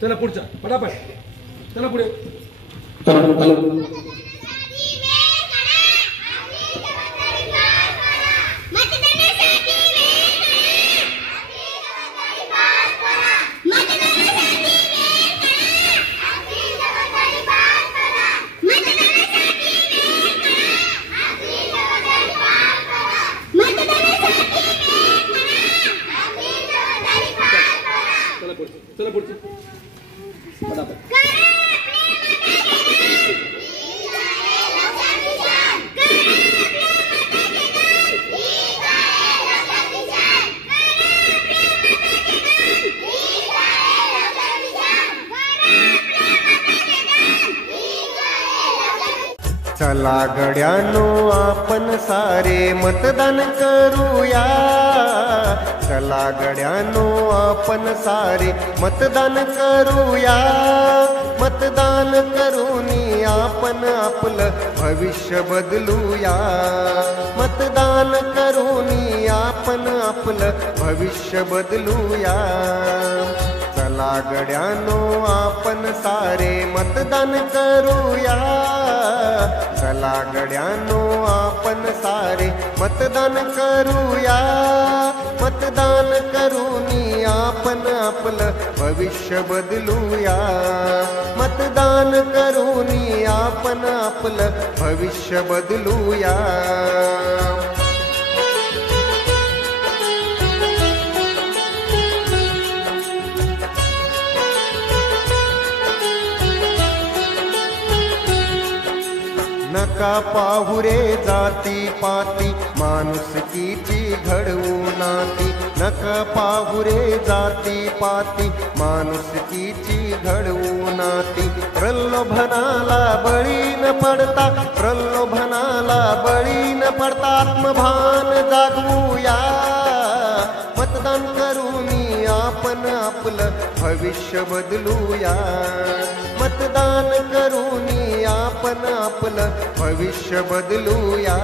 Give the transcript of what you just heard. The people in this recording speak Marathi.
चला पुढचा पटापट चला पुढे चला पुढची पटापट चला गड्यानो आपण सारे मतदान करूया, चला गड्यानो आपण सारे मतदान करूया, मतदान करूनी आपण आपलं भविष्य बदलूया, मतदान करूनी आपण आपलं भविष्य बदलूया. चला गड्यानो आपण सारे मतदान करूया, चला गड्यानो आपण सारे मतदान करूया, मतदान करूनी आपण आपलं भविष्य बदलूया, मतदान करूनी आपण आपलं भविष्य बदलूया. नका पाहू रे जाती पाती माणुसकीची घडवू नाती, नका पाहू रे जाती पाती माणुसकीची घडवू नाती. प्रलोभनाला बळी न पडता, प्रलोभनाला बळी न पडता आत्मभान जागवूया, मतदान करूनी आपण आपलं भविष्य बदलूया, मतदान करूनी आपण आपलं भविष्य बदलूया.